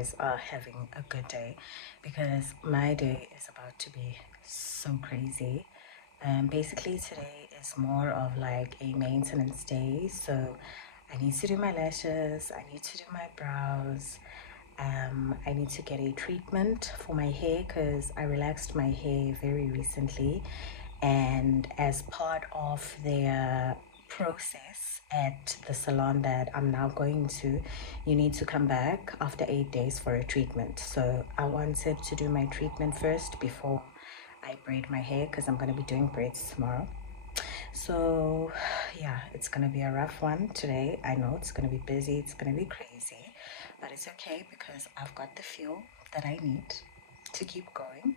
guys are having a good day, because my day is about to be so crazy. Basically, today is more of like a maintenance day. So I need to do my lashes, I need to do my brows. I need to get a treatment for my hair because I relaxed my hair very recently. And as part of their process at the salon that I'm now going to, you need to come back after 8 days for a treatment. So I wanted to do my treatment first before I braid my hair, because I'm going to be doing braids tomorrow. So yeah, it's going to be a rough one today. I know it's going to be busy, it's going to be crazy, but it's okay because I've got the fuel that I need to keep going.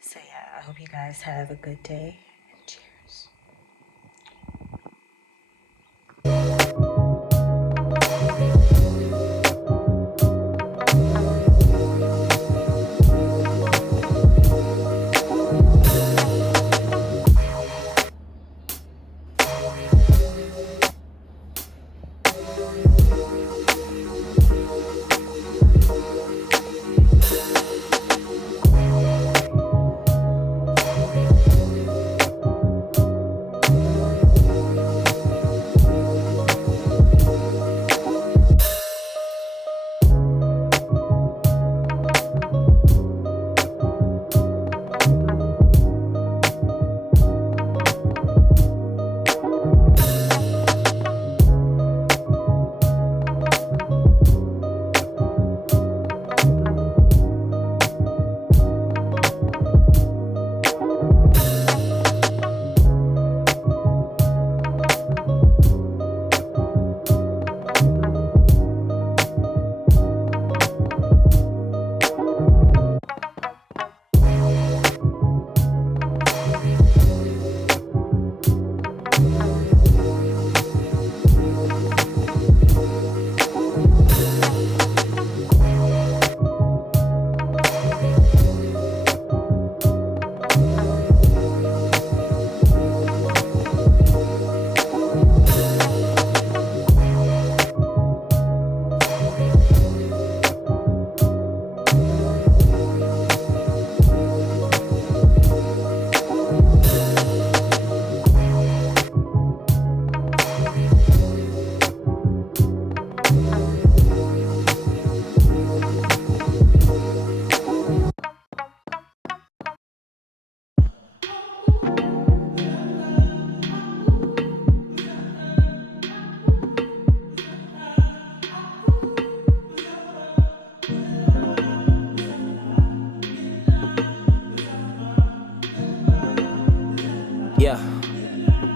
So yeah, I hope you guys have a good day, and cheers.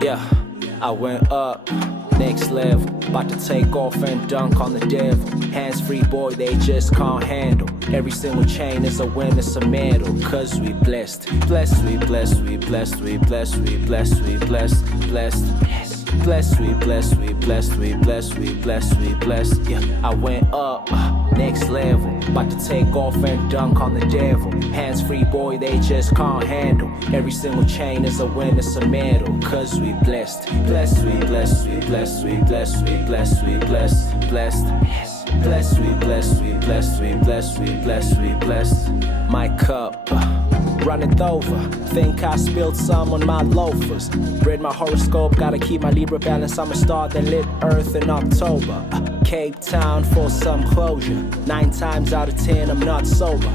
Yeah, I went up, next level, about to take off and dunk on the devil. Hands free, boy, they just can't handle. Every single chain is a win, it's a medal. Cause we blessed, blessed, we blessed, we blessed, we blessed, we blessed, we blessed, blessed. Blessed, we blessed, we blessed, we blessed, we blessed, we blessed. Yeah, I went up, next level, about to take off and dunk on the devil. Hands free, boy, they just can't handle. Every single chain is a win, it's a medal. Cause we blessed, blessed, we blessed, we blessed, we blessed, we blessed, we blessed, blessed. Blessed, we blessed, we blessed, we blessed, we blessed, we blessed. My cup runneth over. Think I spilled some on my loafers. Read my horoscope, gotta keep my Libra balance. I'm a star that lit Earth in October. Cape Town for some closure. 9 times out of 10 I'm not sober.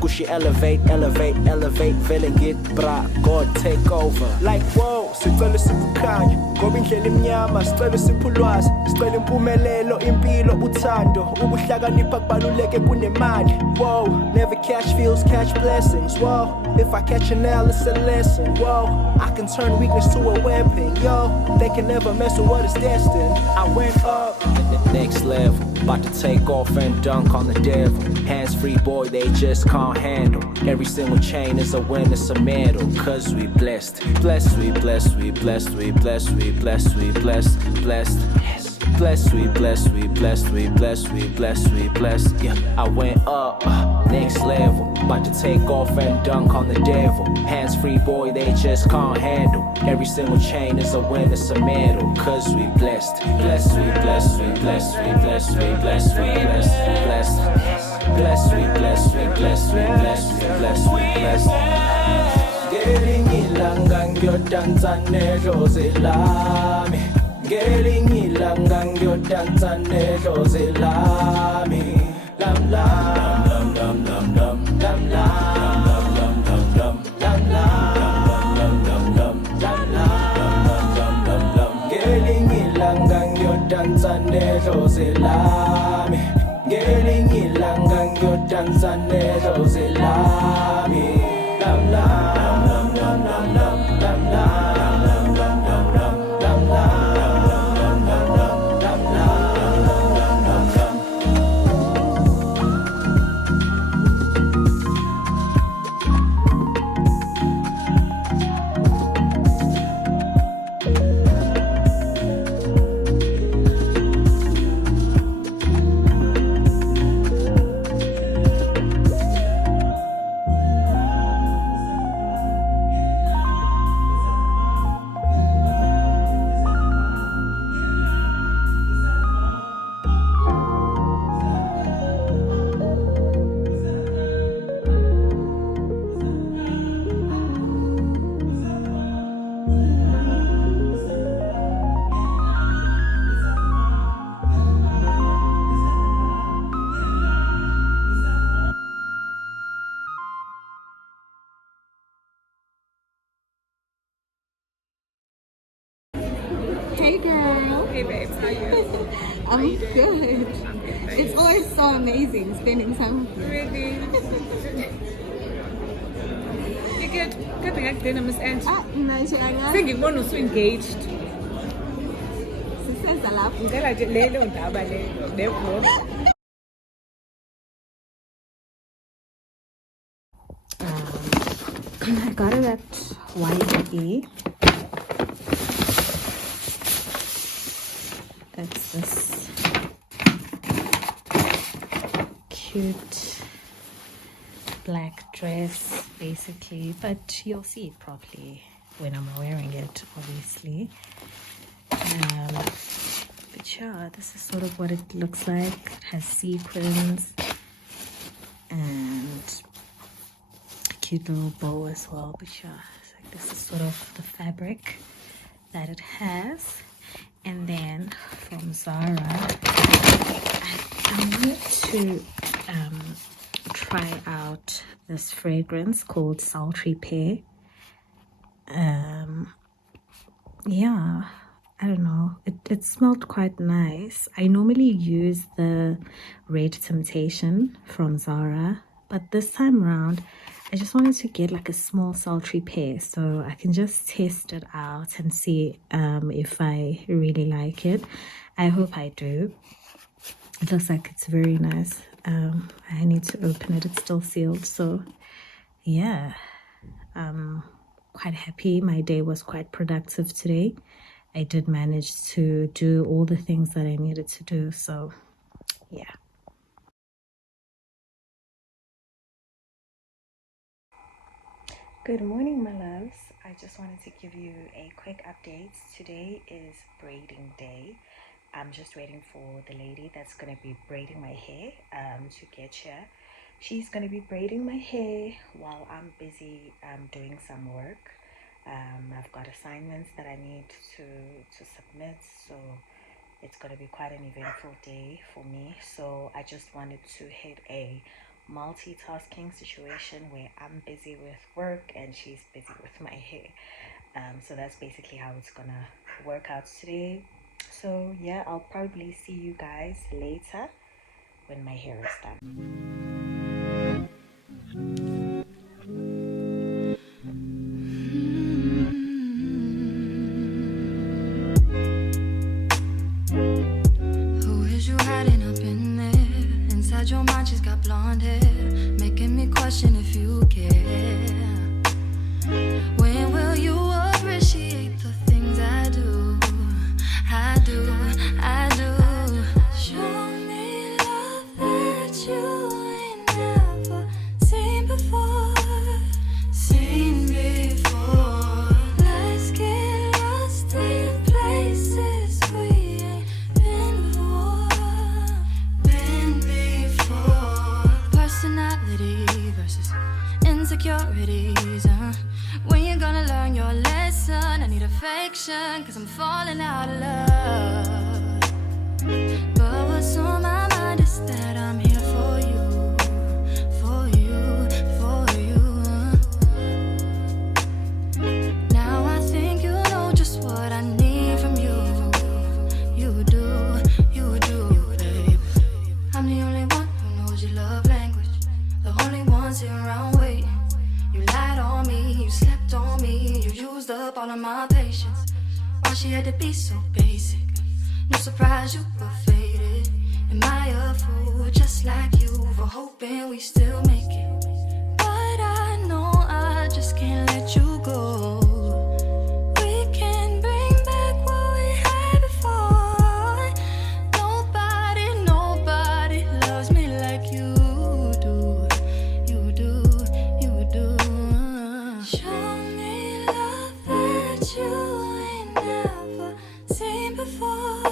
Gushy elevate, elevate, elevate, vele get bra, God take over. Like whoa, sicela sibukhanya, ngoba indlela imnyama, sicela siphulwazi, sicela impumelelo, impilo, uthando, ubuhlakanipha kubaluleke kunemali. Whoa, never catch feels, catch blessings. Whoa, if I catch an L, it's a lesson. Whoa, I can turn weakness to a weapon. Yo, they can never mess with what is destined. I went up, next level, about to take off and dunk on the devil. Hands free, boy, they just can't handle. Every single chain is a win, it's a medal. Cause we blessed, blessed, we blessed, we blessed, we blessed, we blessed, we blessed, blessed. blessed, we blessed, we blessed, we blessed, we blessed, we blessed. Yeah, I went up, next level. About to take off and dunk on the devil. Hands free, boy, they just can't handle. Every single chain is a win, it's a medal. Cause we blessed, blessed, we blessed, we blessed, we blessed, we blessed, we blessed, blessed. Blessed, we blessed, we blessed, we blessed, we blessed, we blessed. Ngelinye ilanga ngiyodansa nedlozi lami. Ngelinye ilanga ngiyodansa nedlozi lami. Lam lam lam lam lam lam lam lam lam lam lam lam lam lam lam lam. Ngelinye ilanga ngiyodansa nedlozi lami. Ngelinye ilanga ngiyodansa nedlozi lami. Lam lam lam lam lam lam lam lam lam lam lam lam Hey girl. Hey babes, how you? I'm good. It's always so amazing spending time with you. Really? You get kade ngakudena Miss Angie. Manje anga Sengibona usu-engaged. sisenza lapho. Ngicela nje leyo ndaba leyo. I got it at YE. It's this cute black dress basically, but you'll see it properly when I'm wearing it, obviously. But yeah, this is sort of what it looks like. It has sequins and a cute little bow as well. But yeah, it's like this is sort of the fabric that it has. And then from Zara, I wanted to try out this fragrance called Sultry Pear. Yeah, I don't know, it smelled quite nice. I normally use the Red Temptation from Zara, but this time around I just wanted to get like a small sultry pear so I can just test it out and see if I really like it. I hope I do. It looks like it's very nice. I need to open it. It's still sealed, so yeah, quite happy. My day was quite productive today. I did manage to do all the things that I needed to do, so yeah. Good morning, my loves. I just wanted to give you a quick update. Today is braiding day. I'm just waiting for the lady that's going to be braiding my hair to get here. She's going to be braiding my hair while I'm busy doing some work. I've got assignments that I need to submit, so it's going to be quite an eventful day for me. So I just wanted to hit a multitasking situation where I'm busy with work and she's busy with my hair. So that's basically how it's gonna work out today. So yeah, I'll probably see you guys later when my hair is done. Who is you hiding up in there? Inside your mind she's got blonde hair, making me question if you care. When will you appreciate the things I do? I do, I do. insecurities. When you gonna learn your lesson? I need affection, cause I'm falling out of love. But what's on my mind is that I'm here for you, for you, for you. Now I think you know just what I need from you. You do, babe. I'm the only one who knows your love language. The only one sitting around waiting. You lied on me, you slept on me, you used up all of my patience. Why she had to be so basic? No surprise you were faded. Am I a fool just like you for hoping we still make it? But I know I just can't let you go. We can bring back what we had before. Nobody loves me like you do. You do. Show me love that you ain't never seen before.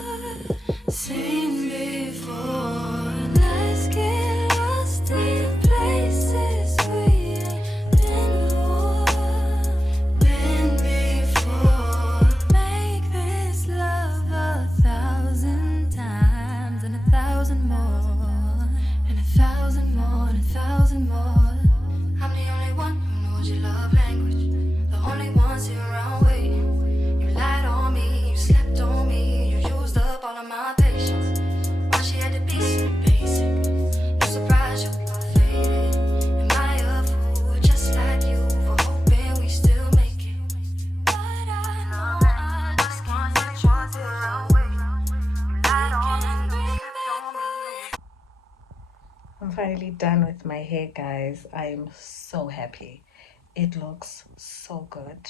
Let's get lost in places we ain't been before. Make this love 1,000 times and 1,000 more, and 1,000 more, and 1,000 more. I'm the only one who knows your love language. The only one sitting around waiting. You lied on me, you slept on me, you used up all of my patience. Why she had to be so basic? No surprise you were faded. Am I a fool just like you for hoping we still make it? But I know I just can't let you go. You lied on me, you slept on me. I'm finally done with my hair, guys. I'm so happy. It looks so good.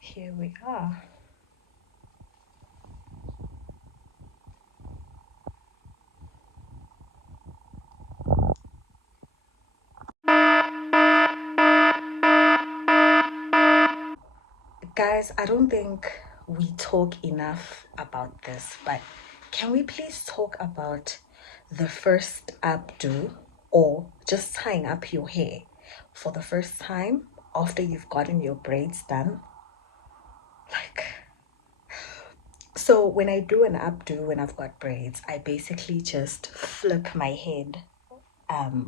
Here we are. Guys, I don't think we talk enough about this, but can we please talk about the first updo, or just tying up your hair for the first time after you've gotten your braids done? Like, so when I do an updo when I've got braids, I basically just flip my head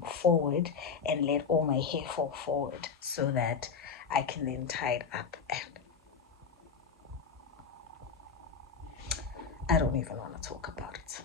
forward and let all my hair fall forward so that I can then tie it up. And I don't even want to talk about it.